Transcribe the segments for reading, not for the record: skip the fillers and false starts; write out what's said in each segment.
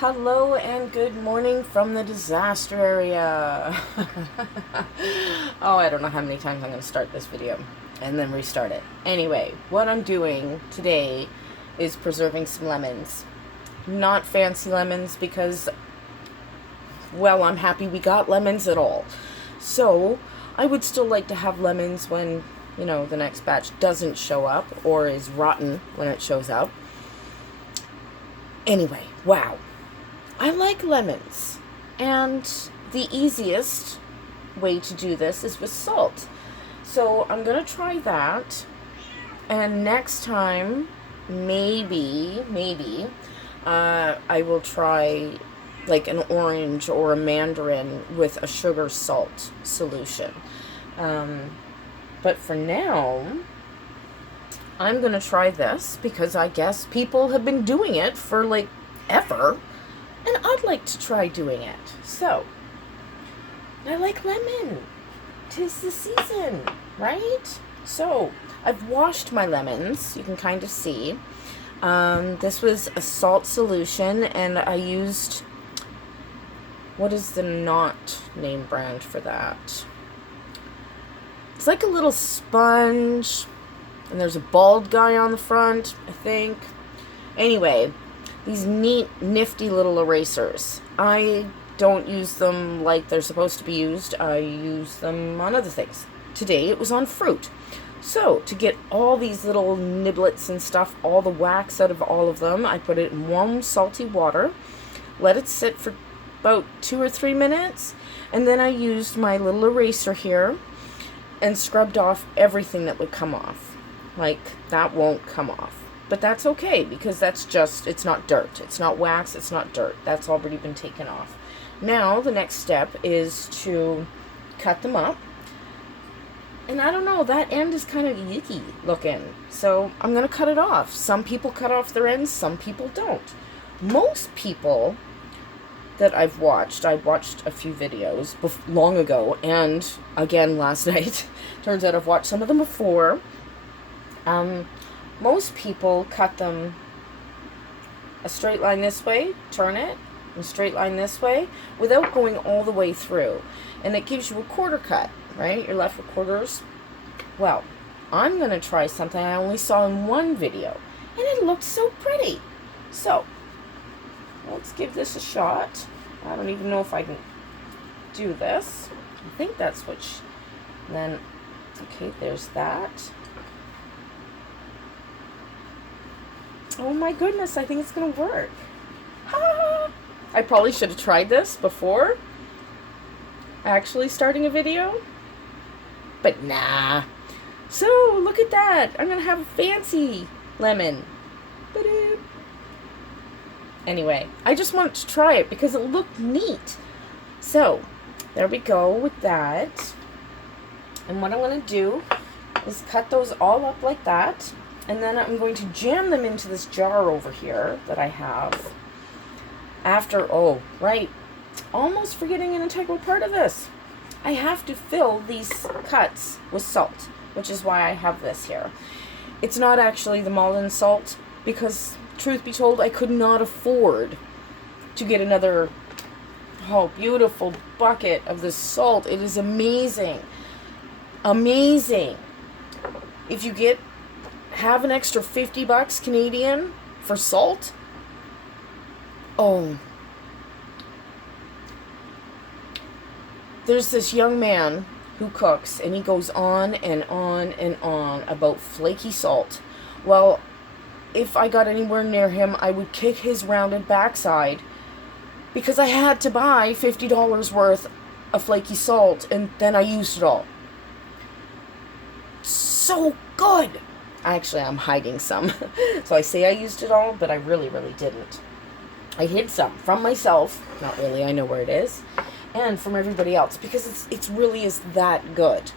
Hello and good morning from the disaster area. Oh, I don't know how many times I'm going to start this video and then restart it. Anyway, what I'm doing today is preserving some lemons. Not fancy lemons because, well, I'm happy we got lemons at all. So, I would still like to have lemons when, the next batch doesn't show up or is rotten when it shows up. Anyway, wow. I like lemons, and the easiest way to do this is with salt. So I'm going to try that, and next time, maybe, I will try like an orange or a mandarin with a sugar salt solution. But for now, I'm going to try this because I guess people have been doing it for like ever. And I'd like to try doing it. So, I like lemon. 'Tis the season, right? So, I've washed my lemons. You can kind of see. This was a salt solution, and I used... What is the not name brand for that? It's like a little sponge, and there's a bald guy on the front, I think. Anyway, these neat, nifty little erasers. I don't use them like they're supposed to be used. I use them on other things. Today it was on fruit. So, to get all these little niblets and stuff, all the wax out of all of them, I put it in warm, salty water, let it sit for about 2 or 3 minutes, and then I used my little eraser here and scrubbed off everything that would come off. Like, that won't come off. But that's okay, because it's not dirt. It's not wax, it's not dirt. That's already been taken off. Now, the next step is to cut them up. And I don't know, that end is kind of yucky looking. So, I'm going to cut it off. Some people cut off their ends, some people don't. Most people that I watched a few videos long ago, and again last night. Turns out I've watched some of them before. Most people cut them a straight line this way, turn it, and straight line this way, without going all the way through. And it gives you a quarter cut, right? You're left with quarters. Well, I'm going to try something I only saw in one video, and it looked so pretty. So, let's give this a shot. I don't even know if I can do this. I think that's what then, okay, there's that. Oh my goodness, I think it's going to work. Ha! I probably should have tried this before actually starting a video. But nah. So, look at that. I'm going to have a fancy lemon. Ba-doop. Anyway, I just wanted to try it because it looked neat. So, there we go with that. And what I'm going to do is cut those all up like that. And then I'm going to jam them into this jar over here that I have. Almost forgetting an integral part of this. I have to fill these cuts with salt, which is why I have this here. It's not actually the Maldon salt, because, truth be told, I could not afford to get another, beautiful bucket of this salt. It is amazing. Amazing. If you have an extra $50 Canadian for salt. Oh. There's this young man who cooks, and he goes on and on and on about flaky salt. Well, if I got anywhere near him, I would kick his rounded backside, because I had to buy $50 worth of flaky salt, and then I used it all. So good! Actually, I'm hiding some. So I say I used it all, but I really, really didn't. I hid some from myself. Not really, I know where it is. And from everybody else, because it's really is that good.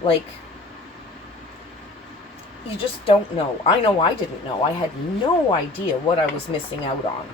Like, you just don't know. I know I didn't know. I had no idea what I was missing out on.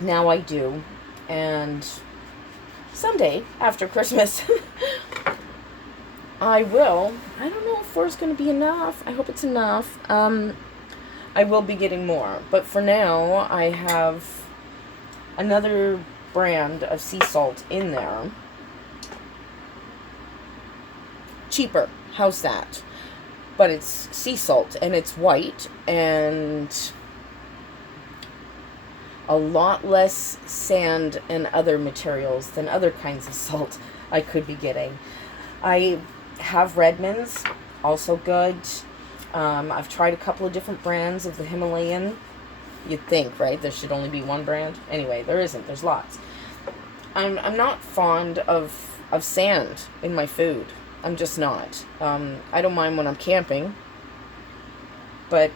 Now I do. And someday, after Christmas, I will. I don't know if 4 is going to be enough. I hope it's enough. I will be getting more. But for now, I have another brand of sea salt in there. Cheaper. How's that? But it's sea salt, and it's white, and a lot less sand and other materials than other kinds of salt I could be getting. I have Redmond's, also good. I've tried a couple of different brands of the Himalayan. You'd think, right? There should only be one brand. Anyway, there isn't. There's lots. I'm not fond of sand in my food. I'm just not. I don't mind when I'm camping, but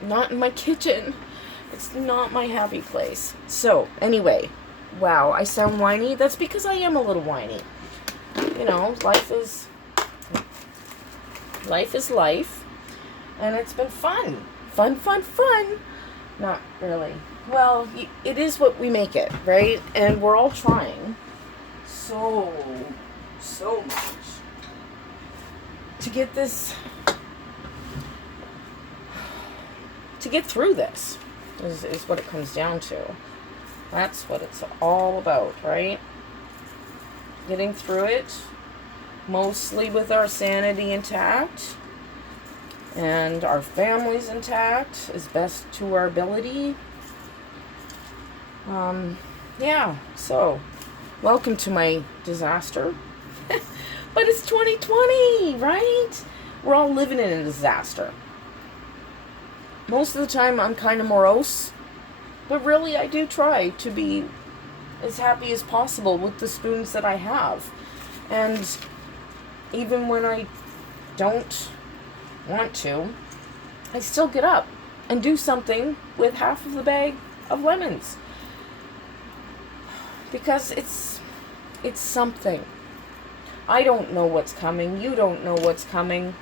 not in my kitchen. It's not my happy place. So, anyway, wow, I sound whiny. That's because I am a little whiny. You know, life is life, and it's been fun. Fun. Not really. Well, it is what we make it, right? And we're all trying so much to get this, to get through this is what it comes down to. That's what it's all about, right? Getting through it, mostly with our sanity intact and our families intact as best to our ability. Yeah, so welcome to my disaster. But it's 2020, right? We're all living in a disaster. Most of the time I'm kind of morose, but really I do try to be as happy as possible with the spoons that I have. And even when I don't want to, I still get up and do something with half of the bag of lemons. Because it's something. I don't know what's coming. You don't know what's coming.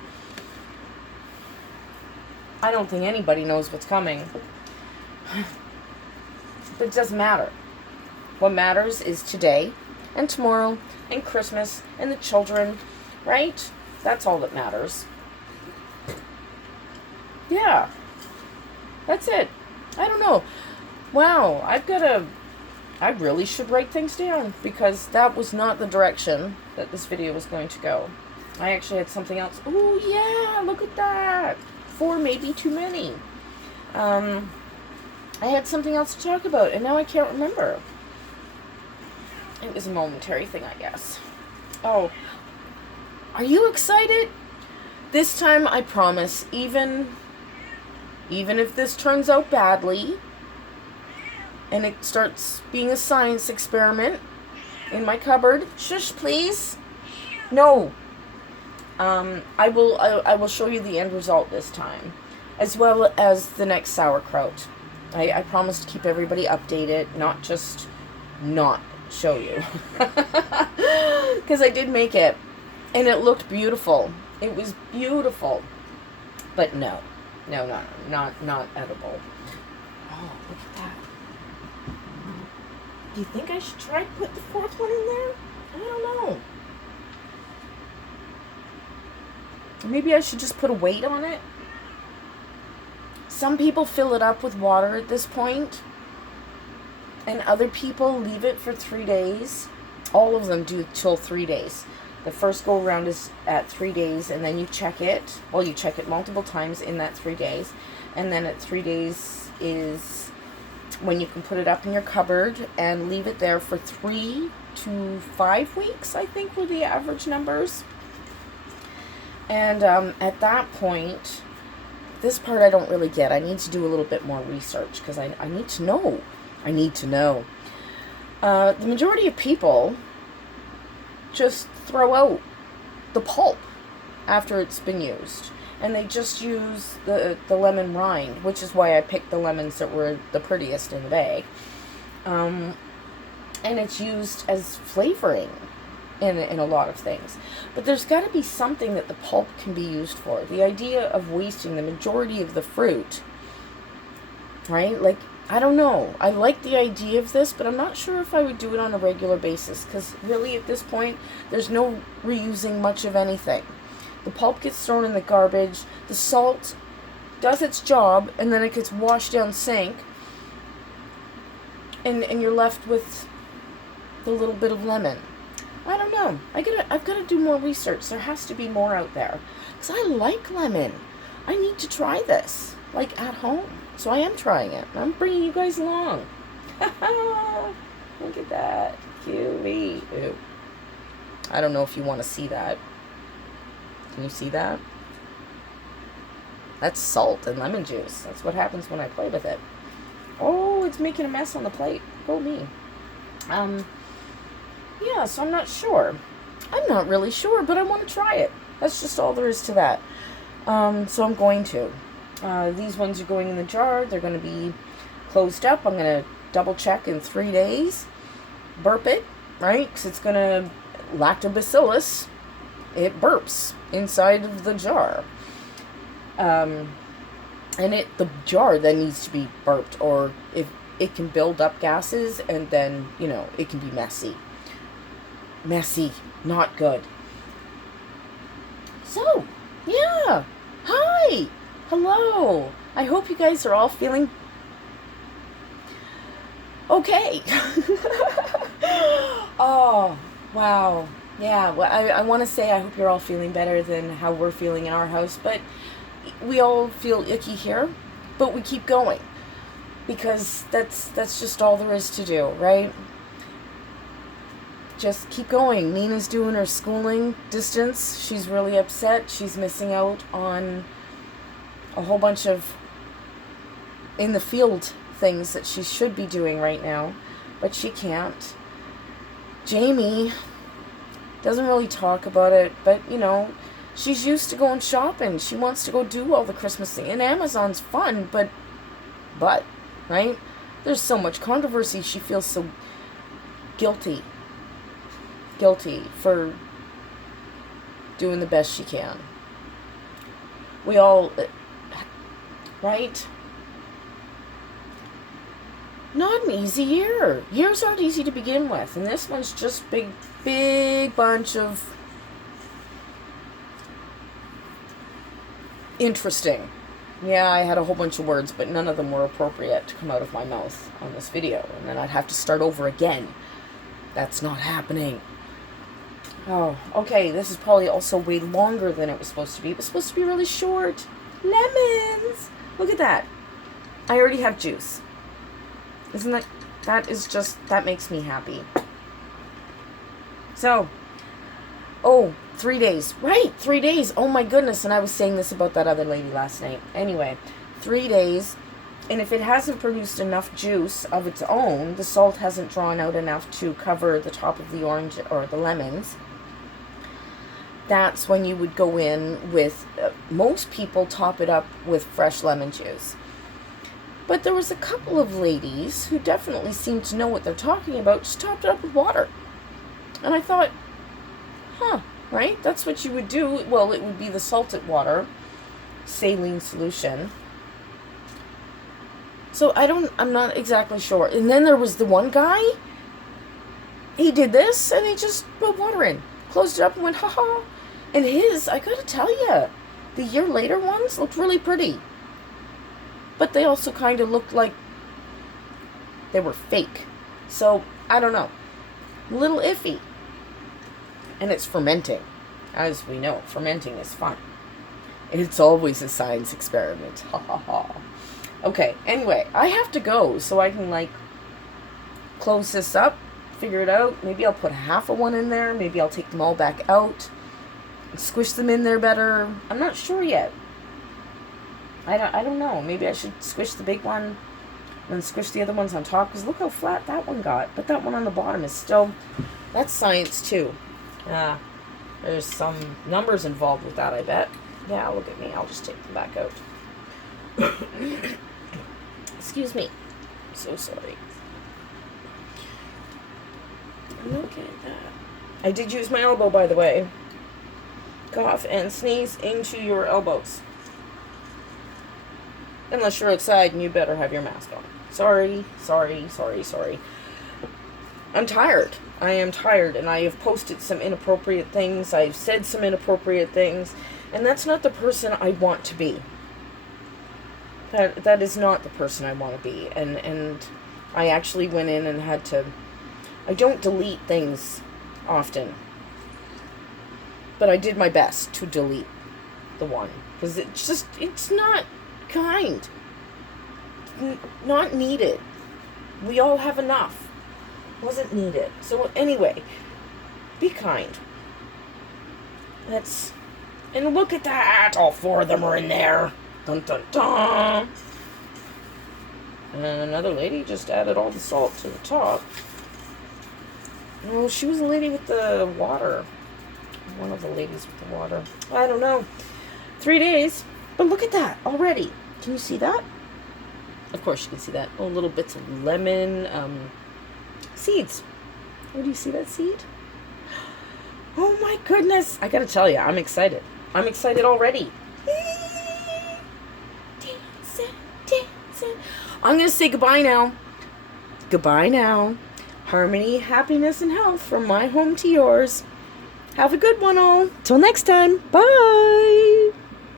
I don't think anybody knows what's coming. But it doesn't matter. What matters is today and tomorrow and Christmas and the children, right? That's all that matters. Yeah. That's it. I don't know. Wow, I really should write things down, because that was not the direction that this video was going to go. I actually had something else. Oh yeah, look at that. 4 maybe too many. I had something else to talk about, and now I can't remember. It was a momentary thing, I guess. Oh, are you excited? This time, I promise, even if this turns out badly, and it starts being a science experiment in my cupboard. Shush, please. No. I will show you the end result this time, as well as the next sauerkraut. I promise to keep everybody updated, not just not show you. Because I did make it, and it looked beautiful. It was beautiful. But no, not edible. Oh, look at that. Do you think I should try to put the 4th one in there? I don't know. Maybe I should just put a weight on it. Some people fill it up with water at this point, and other people leave it for 3 days. All of them do till 3 days. The first go around is at 3 days, and then you check it. Well, you check it multiple times in that 3 days, and then at 3 days is when you can put it up in your cupboard and leave it there for 3 to 5 weeks, I think were the average numbers. And at that point, this part I don't really get. I need to do a little bit more research, because I need to know. I need to know. The majority of people just throw out the pulp after it's been used. And they just use the lemon rind, which is why I picked the lemons that were the prettiest in the bag. And it's used as flavoring in a lot of things. But there's got to be something that the pulp can be used for. The idea of wasting the majority of the fruit, right? Like, I don't know. I like the idea of this, but I'm not sure if I would do it on a regular basis, because really at this point, there's no reusing much of anything. The pulp gets thrown in the garbage. The salt does its job, and then it gets washed down sink, and you're left with the little bit of lemon. I don't know. I've got to do more research. There has to be more out there. Because I like lemon. I need to try this, like, at home. So I am trying it. I'm bringing you guys along. Look at that. Cutie. Ew. I don't know if you want to see that. Can you see that? That's salt and lemon juice. That's what happens when I play with it. Oh, it's making a mess on the plate. Go me. Yeah, so I'm not sure. I'm not really sure, but I want to try it. That's just all there is to that. So I'm going to. These ones are going in the jar. They're going to be closed up. I'm going to double check in 3 days. Burp it, right? Because it's going to lactobacillus. It burps inside of the jar. And the jar then needs to be burped, or if it can build up gases, and then, it can be messy. Messy. Not good. So, yeah. Hi. Hello. I hope you guys are all feeling okay. Oh, wow. Yeah, well, I want to say I hope you're all feeling better than how we're feeling in our house, but we all feel icky here, but we keep going, because that's just all there is to do, right? Just keep going. Nina's doing her schooling distance. She's really upset. She's missing out on a whole bunch of in the field things that she should be doing right now, but she can't. Jamie doesn't really talk about it, but she's used to going shopping. She wants to go do all the Christmas thing. And Amazon's fun, but right? There's so much controversy. She feels so guilty for doing the best she can. We all, right? Not an easy year. Years aren't easy to begin with, and this one's just big bunch of interesting. Yeah, I had a whole bunch of words, but none of them were appropriate to come out of my mouth on this video, and then I'd have to start over again. That's not happening. Oh, okay, this is probably also way longer than it was supposed to be. It was supposed to be really short. Lemons! Look at that. I already have juice. Isn't that makes me happy. So, 3 days. Right, 3 days. Oh my goodness, and I was saying this about that other lady last night. Anyway, 3 days, and if it hasn't produced enough juice of its own, the salt hasn't drawn out enough to cover the top of the orange or the lemons, that's when you would go in with, most people top it up with fresh lemon juice. But there was a couple of ladies who definitely seemed to know what they're talking about, just topped it up with water. And I thought, right? That's what you would do. Well, it would be the salted water, saline solution. So I'm not exactly sure. And then there was the one guy, he did this, and he just put water in, closed it up, and went, ha. And his, I gotta tell you, the year later ones looked really pretty. But they also kind of looked like they were fake. So, I don't know. A little iffy. And it's fermenting. As we know, fermenting is fun. It's always a science experiment. Ha ha ha. Okay, anyway, I have to go so I can, close this up, figure it out. Maybe I'll put half of one in there. Maybe I'll take them all back out and squish them in there better. I'm not sure yet. I don't know. Maybe I should squish the big one and then squish the other ones on top, because look how flat that one got. But that one on the bottom is still, that's science too. There's some numbers involved with that, I bet. Yeah, look at me. I'll just take them back out. Excuse me. I'm so sorry. Look at that. I did use my elbow, by the way. Cough and sneeze into your elbows. Unless you're outside, and you better have your mask on. Sorry. I'm tired. I am tired, and I have posted some inappropriate things. I've said some inappropriate things, and that's not the person I want to be. That is not the person I want to be. And I actually went in and had to... I don't delete things often. But I did my best to delete the one. Because it's not kind. Not needed. We all have enough. Wasn't needed. So anyway, be kind. And look at that. All 4 of them are in there. Dun dun dun. And another lady just added all the salt to the top. Oh, she was the lady with the water. One of the ladies with the water. I don't know. 3 days. But look at that already. Can you see that? Of course you can see that. Oh, little bits of lemon. Seeds. Oh, do you see that seed? Oh my goodness. I gotta tell you, I'm excited. I'm excited already. Dancing, dancing. I'm gonna say goodbye now. Goodbye now. Harmony, happiness, and health from my home to yours. Have a good one all. Till next time. Bye.